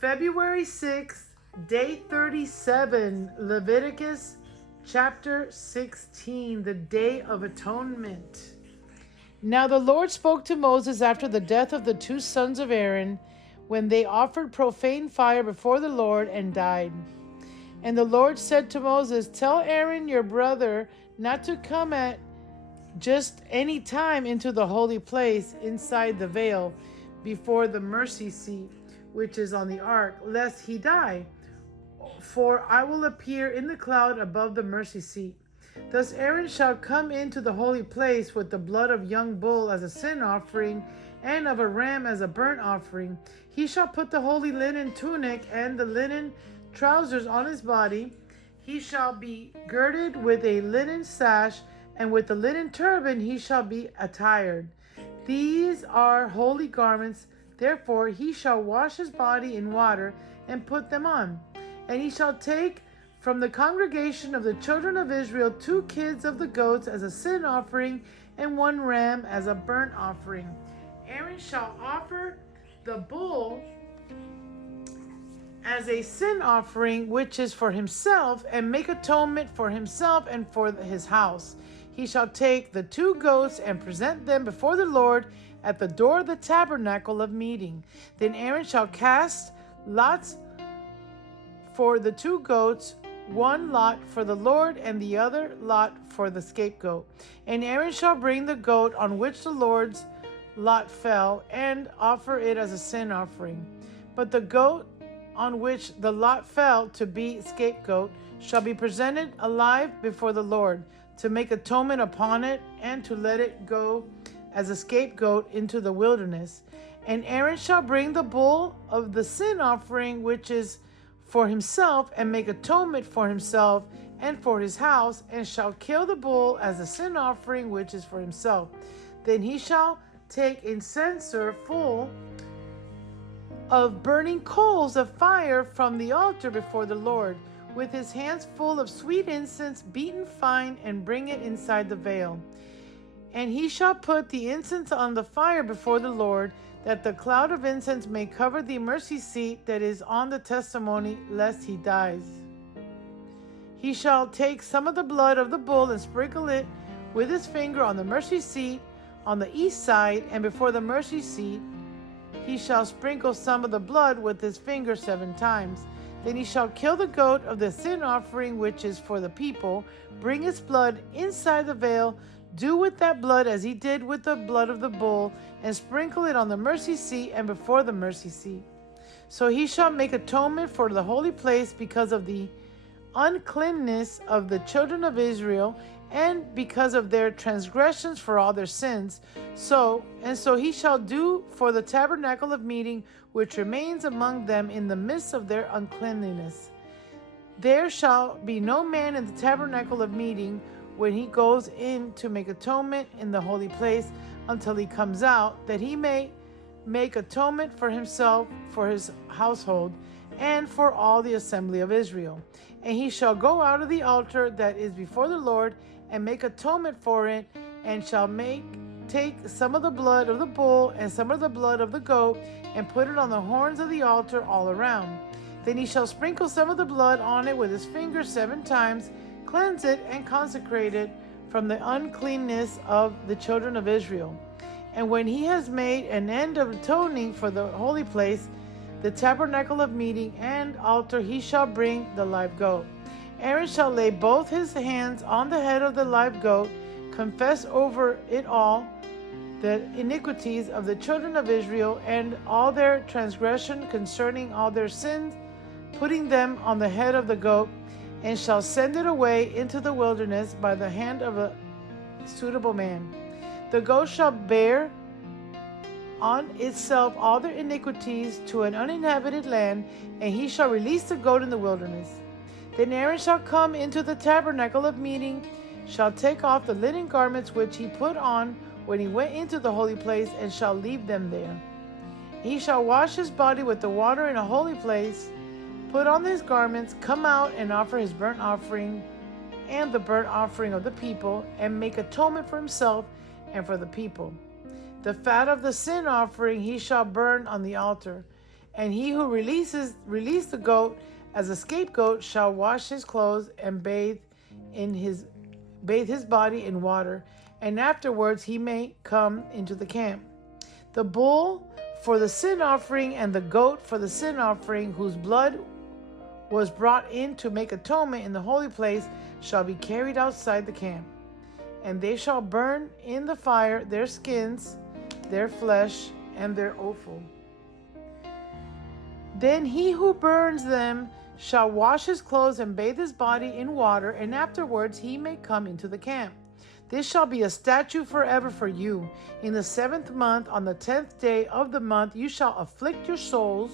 February 6th, day 37, Leviticus chapter 16, the Day of Atonement. Now the Lord spoke to Moses after the death of the two sons of Aaron, when they offered profane fire before the Lord and died. And the Lord said to Moses, "Tell Aaron your brother not to come at just any time into the holy place inside the veil before the mercy seat, which is on the ark, lest he die. For I will appear in the cloud above the mercy seat. Thus Aaron shall come into the holy place with the blood of young bull as a sin offering, and of a ram as a burnt offering. He shall put the holy linen tunic and the linen trousers on his body. He shall be girded with a linen sash, and with the linen turban he shall be attired. These are holy garments. Therefore he shall wash his body in water and put them on. And he shall take from the congregation of the children of Israel 2 kids of the goats as a sin offering, and 1 ram as a burnt offering. Aaron shall offer the bull as a sin offering, which is for himself, and make atonement for himself and for his house. He shall take the 2 goats and present them before the Lord at the door of the tabernacle of meeting. Then Aaron shall cast lots for the 2 goats, 1 lot for the Lord and the other lot for the scapegoat. And Aaron shall bring the goat on which the Lord's lot fell and offer it as a sin offering. But the goat on which the lot fell to be scapegoat shall be presented alive before the Lord, to make atonement upon it and to let it go as a scapegoat into the wilderness. And Aaron shall bring the bull of the sin offering, which is for himself, and make atonement for himself and for his house, and shall kill the bull as a sin offering, which is for himself. Then he shall take a censer full of burning coals of fire from the altar before the Lord, with his hands full of sweet incense beaten fine, and bring it inside the veil. And he shall put the incense on the fire before the Lord, that the cloud of incense may cover the mercy seat that is on the testimony, lest he dies. He shall take some of the blood of the bull and sprinkle it with his finger on the mercy seat on the east side, and before the mercy seat he shall sprinkle some of the blood with his finger 7 times. Then he shall kill the goat of the sin offering, which is for the people, bring its blood inside the veil, do with that blood as he did with the blood of the bull, and sprinkle it on the mercy seat and before the mercy seat. So he shall make atonement for the holy place because of the uncleanness of the children of Israel, and because of their transgressions for all their sins. So he shall do for the tabernacle of meeting, which remains among them in the midst of their uncleanness. There shall be no man in the tabernacle of meeting when he goes in to make atonement in the holy place, until he comes out, that he may make atonement for himself, for his household, and for all the assembly of Israel. And he shall go out of the altar that is before the Lord, and make atonement for it, and shall take some of the blood of the bull and some of the blood of the goat, and put it on the horns of the altar all around. Then he shall sprinkle some of the blood on it with his finger 7 times, cleanse it and consecrate it from the uncleanness of the children of Israel. And when he has made an end of atoning for the holy place, the tabernacle of meeting and altar, he shall bring the live goat. Aaron shall lay both his hands on the head of the live goat, confess over it all the iniquities of the children of Israel and all their transgression concerning all their sins, putting them on the head of the goat, and shall send it away into the wilderness by the hand of a suitable man. The goat shall bear on itself all their iniquities to an uninhabited land, and he shall release the goat in the wilderness. Then Aaron shall come into the tabernacle of meeting, shall take off the linen garments which he put on when he went into the holy place, and shall leave them there. He shall wash his body with the water in a holy place, put on his garments, come out and offer his burnt offering and the burnt offering of the people, and make atonement for himself and for the people. The fat of the sin offering he shall burn on the altar, and he who released the goat as a scapegoat shall wash his clothes and bathe his body in water, and afterwards he may come into the camp. The bull for the sin offering and the goat for the sin offering, whose blood was brought in to make atonement in the holy place, shall be carried outside the camp. And they shall burn in the fire their skins, their flesh, and their offal. Then he who burns them shall wash his clothes and bathe his body in water, and afterwards he may come into the camp. This shall be a statute forever for you. In the 7th month, on the 10th day of the month, you shall afflict your souls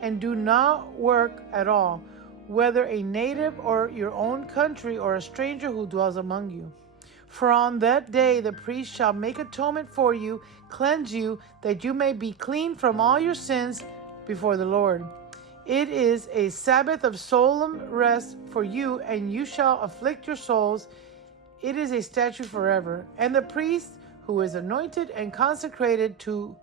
and do not work at all, whether a native or your own country or a stranger who dwells among you. For on that day the priest shall make atonement for you, cleanse you, that you may be clean from all your sins before the Lord. It is a Sabbath of solemn rest for you, and you shall afflict your souls. It is a statute forever. And the priest who is anointed and consecrated to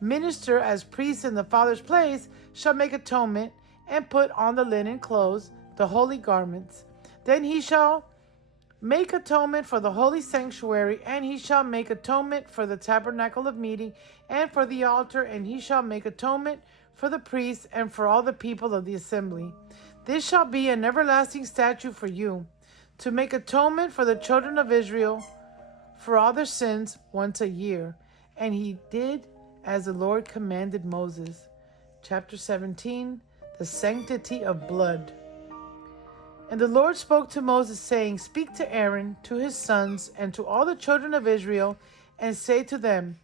minister as priest in the Father's place shall make atonement and put on the linen clothes, the holy garments. Then he shall make atonement for the holy sanctuary, and he shall make atonement for the tabernacle of meeting and for the altar, and he shall make atonement for the priests and for all the people of the assembly. This shall be an everlasting statute for you, to make atonement for the children of Israel for all their sins once a year. And he did as the Lord commanded Moses. Chapter 17, the sanctity of blood. And the Lord spoke to Moses, saying, Speak to Aaron, to his sons, and to all the children of Israel, and say to them,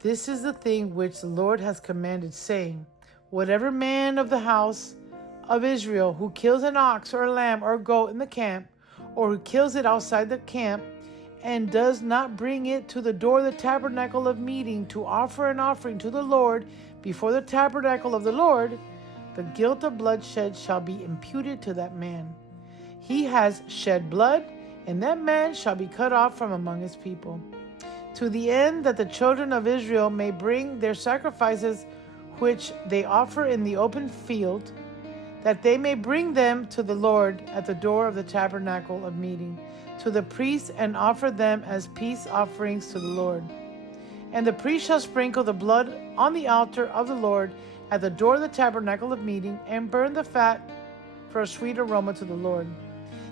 This is the thing which the Lord has commanded, saying, Whatever man of the house of Israel who kills an ox or a lamb or a goat in the camp, or who kills it outside the camp, and does not bring it to the door of the tabernacle of meeting to offer an offering to the Lord before the tabernacle of the Lord, the guilt of bloodshed shall be imputed to that man. He has shed blood, and that man shall be cut off from among his people. To the end that the children of Israel may bring their sacrifices which they offer in the open field, that they may bring them to the Lord at the door of the tabernacle of meeting, to the priests, and offer them as peace offerings to the Lord. And the priest shall sprinkle the blood on the altar of the Lord at the door of the tabernacle of meeting, and burn the fat for a sweet aroma to the Lord.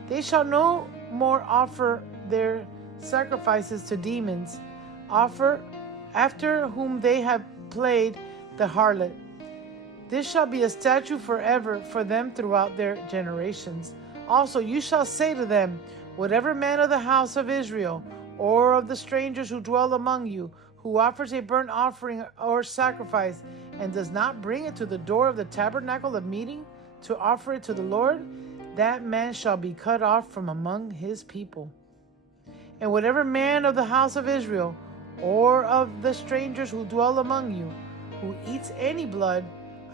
They shall no more offer their sacrifices to demons, after whom they have played the harlot. This shall be a statute forever for them throughout their generations. Also you shall say to them, Whatever man of the house of Israel, or of the strangers who dwell among you, who offers a burnt offering or sacrifice, and does not bring it to the door of the tabernacle of meeting to offer it to the Lord, that man shall be cut off from among his people. And whatever man of the house of Israel, or of the strangers who dwell among you, who eats any blood,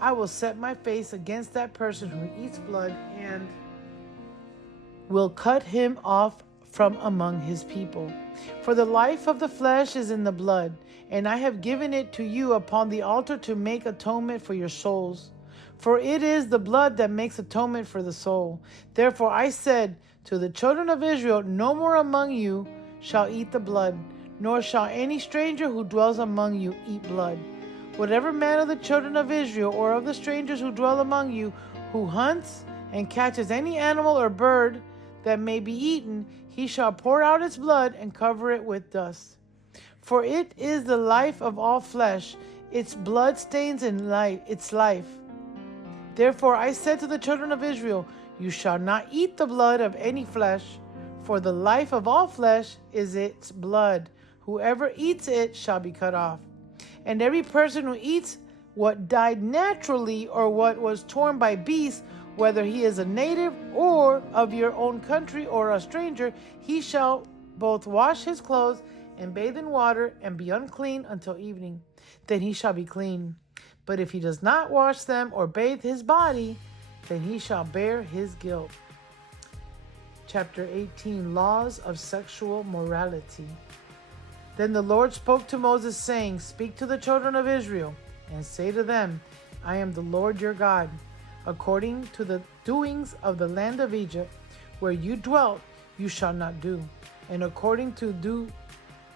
I will set my face against that person who eats blood, and will cut him off from among his people. For the life of the flesh is in the blood, and I have given it to you upon the altar to make atonement for your souls. For it is the blood that makes atonement for the soul. Therefore I said to the children of Israel, No more among you shall eat the blood, nor shall any stranger who dwells among you eat blood. Whatever man of the children of Israel, or of the strangers who dwell among you, who hunts and catches any animal or bird that may be eaten, he shall pour out its blood and cover it with dust. For it is the life of all flesh, its blood stains in its life. Therefore I said to the children of Israel, You shall not eat the blood of any flesh, for the life of all flesh is its blood. Whoever eats it shall be cut off. And every person who eats what died naturally, or what was torn by beasts, whether he is a native or of your own country or a stranger, he shall both wash his clothes and bathe in water and be unclean until evening. Then he shall be clean. But if he does not wash them or bathe his body, then he shall bear his guilt. chapter 18, Laws of Sexual Morality. Then the Lord spoke to Moses, saying, Speak to the children of Israel, and say to them, I am the Lord your God. According to the doings of the land of Egypt, where you dwelt, you shall not do. And according to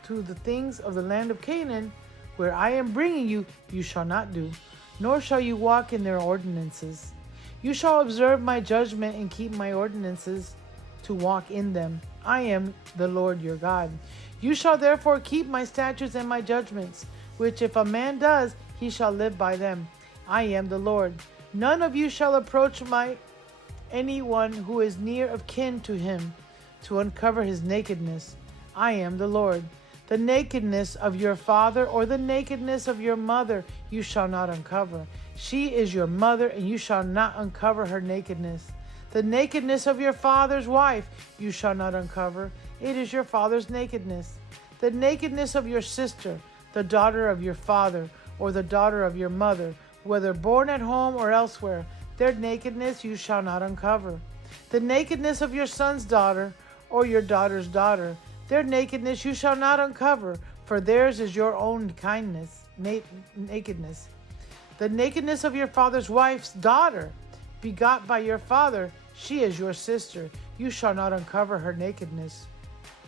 the things of the land of Canaan, where I am bringing you, you shall not do, nor shall you walk in their ordinances. You shall observe my judgment and keep my ordinances to walk in them. I am the Lord your God. You shall therefore keep my statutes and my judgments, which if a man does, he shall live by them. I am the Lord. None of you shall approach anyone who is near of kin to him, to uncover his nakedness. I am the Lord. The nakedness of your father or the nakedness of your mother you shall not uncover. She is your mother, and you shall not uncover her nakedness. The nakedness of your father's wife you shall not uncover. It is your father's nakedness. The nakedness of your sister, the daughter of your father, or the daughter of your mother, whether born at home or elsewhere, their nakedness you shall not uncover. The nakedness of your son's daughter, or your daughter's daughter, their nakedness you shall not uncover, for theirs is your own nakedness. The nakedness of your father's wife's daughter, begot by your father, she is your sister. You shall not uncover her nakedness.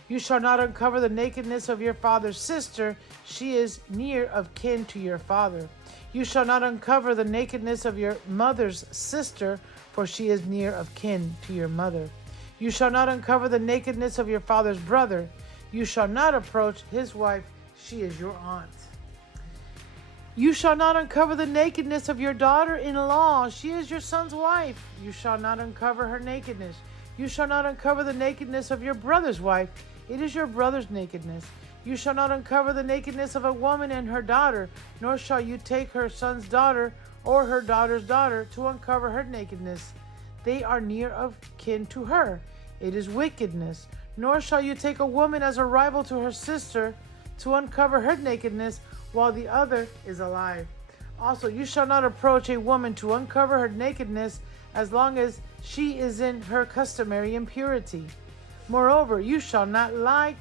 You shall not uncover the nakedness of your father's sister. She is near of kin to your father. You shall not uncover the nakedness of your mother's sister, for she is near of kin to your mother. You shall not uncover the nakedness of your father's brother. You shall not approach his wife. She is your aunt. You shall not uncover the nakedness of your daughter-in-law. She is your son's wife. You shall not uncover her nakedness. You shall not uncover the nakedness of your brother's wife. It is your brother's nakedness. You shall not uncover the nakedness of a woman and her daughter, nor shall you take her son's daughter or her daughter's daughter to uncover her nakedness. They are near of kin to her. It is wickedness. Nor shall you take a woman as a rival to her sister to uncover her nakedness while the other is alive. Also, you shall not approach a woman to uncover her nakedness as long as she is in her customary impurity. Moreover, you shall not lie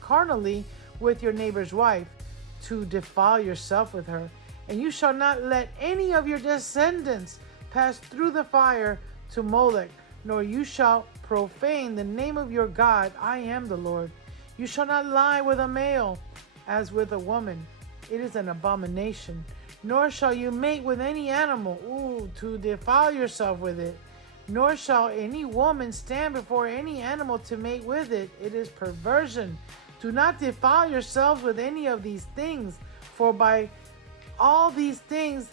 carnally with your neighbor's wife to defile yourself with her. And you shall not let any of your descendants pass through the fire to Molech, nor you shall profane the name of your God. I am the Lord. You shall not lie with a male as with a woman. It is an abomination. Nor shall you mate with any animal, to defile yourself with it. Nor shall any woman stand before any animal to mate with it. It is perversion. Do not defile yourselves with any of these things, for by all these things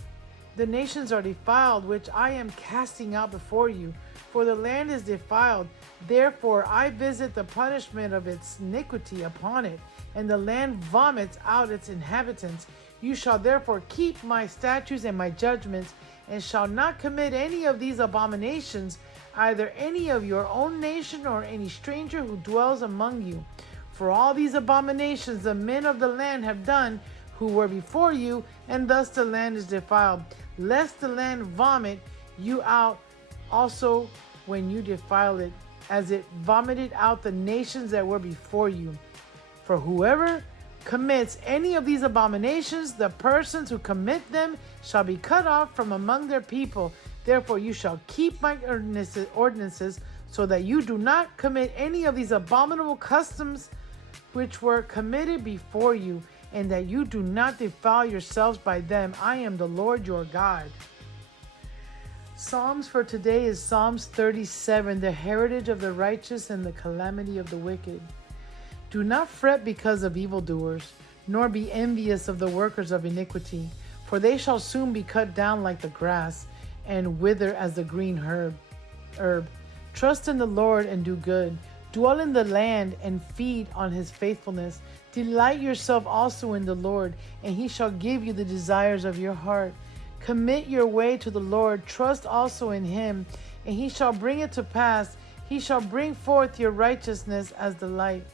the nations are defiled, which I am casting out before you. For the land is defiled. Therefore I visit the punishment of its iniquity upon it, and the land vomits out its inhabitants. You shall therefore keep my statutes and my judgments, and shall not commit any of these abominations, either any of your own nation or any stranger who dwells among you. For all these abominations the men of the land have done who were before you, and thus the land is defiled, lest the land vomit you out also when you defile it, as it vomited out the nations that were before you. For whoever commits any of these abominations, the persons who commit them shall be cut off from among their people. Therefore you shall keep my ordinances, so that you do not commit any of these abominable customs which were committed before you, and that you do not defile yourselves by them. I am the Lord your God. Psalms for today is Psalms 37, the heritage of the righteous and the calamity of the wicked. Do not fret because of evildoers, nor be envious of the workers of iniquity, for they shall soon be cut down like the grass, and wither as the green herb. Trust in the Lord and do good. Dwell in the land and feed on his faithfulness. Delight yourself also in the Lord, and he shall give you the desires of your heart. Commit your way to the Lord. Trust also in him, and he shall bring it to pass. He shall bring forth your righteousness as the light,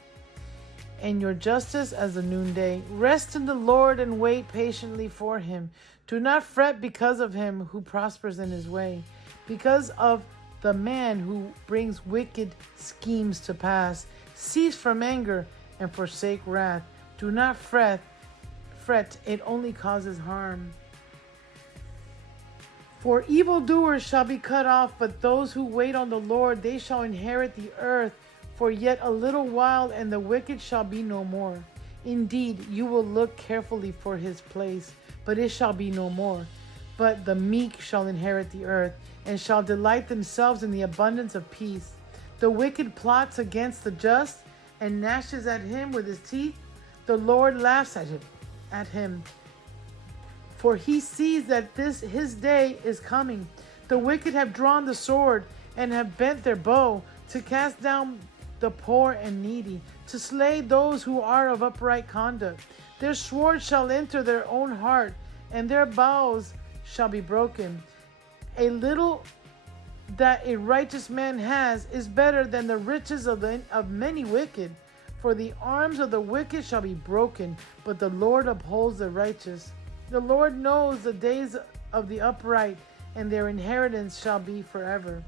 and your justice as the noonday. Rest in the Lord and wait patiently for him. Do not fret because of him who prospers in his way, because of the man who brings wicked schemes to pass. Cease from anger and forsake wrath. Do not fret, it only causes harm. For evildoers shall be cut off, but those who wait on the Lord, they shall inherit the earth. For yet a little while, and the wicked shall be no more. Indeed, you will look carefully for his place, but it shall be no more. But the meek shall inherit the earth, and shall delight themselves in the abundance of peace. The wicked plots against the just, and gnashes at him with his teeth. The Lord laughs at him. For he sees that his day is coming. The wicked have drawn the sword, and have bent their bow, to cast down the poor and needy, to slay those who are of upright conduct. Their sword shall enter their own heart, and their bows shall be broken. A little that a righteous man has is better than the riches of many wicked. For the arms of the wicked shall be broken, but the Lord upholds the righteous. The Lord knows the days of the upright, and their inheritance shall be forever.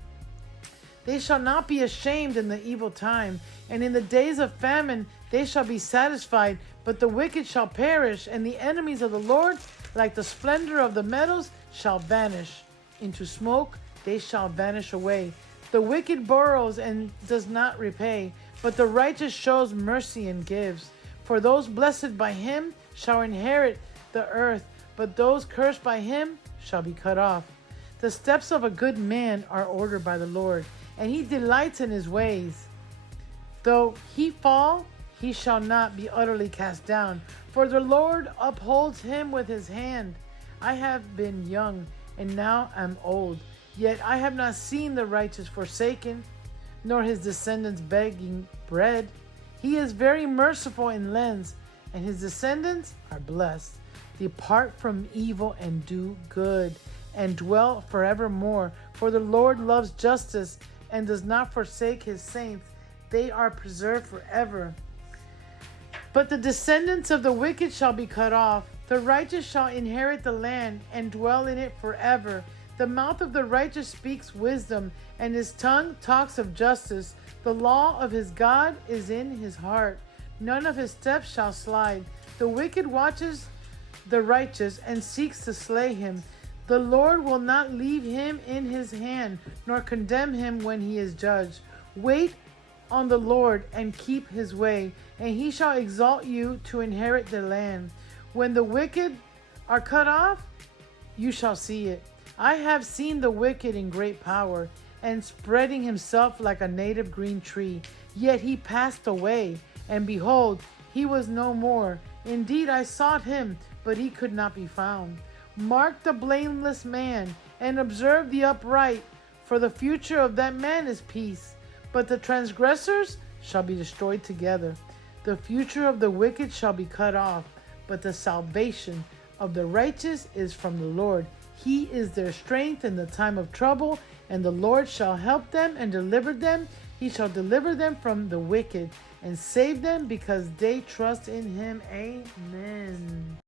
They shall not be ashamed in the evil time, and in the days of famine they shall be satisfied. But the wicked shall perish, and the enemies of the Lord, like the splendor of the meadows, shall vanish. Into smoke they shall vanish away. The wicked borrows and does not repay, but the righteous shows mercy and gives. For those blessed by him shall inherit the earth, but those cursed by him shall be cut off. The steps of a good man are ordered by the Lord, and he delights in his ways. Though he fall, he shall not be utterly cast down, for the Lord upholds him with his hand. I have been young, and now am old, yet I have not seen the righteous forsaken, nor his descendants begging bread. He is very merciful and lends, and his descendants are blessed. Depart from evil and do good, and dwell forevermore. For the Lord loves justice and does not forsake his saints. They are preserved forever. But the descendants of the wicked shall be cut off. The righteous shall inherit the land and dwell in it forever. The mouth of the righteous speaks wisdom, and his tongue talks of justice. The law of his God is in his heart. None of his steps shall slide. The wicked watches the righteous and seeks to slay him. The Lord will not leave him in his hand, nor condemn him when he is judged. Wait on the Lord and keep his way, and he shall exalt you to inherit the land. When the wicked are cut off, you shall see it. I have seen the wicked in great power, and spreading himself like a native green tree. Yet he passed away, and behold, he was no more. Indeed, I sought him, but he could not be found. Mark the blameless man, and observe the upright, for the future of that man is peace. But the transgressors shall be destroyed together. The future of the wicked shall be cut off, but the salvation of the righteous is from the Lord. He is their strength in the time of trouble, and the Lord shall help them and deliver them. He shall deliver them from the wicked and save them because they trust in him. Amen.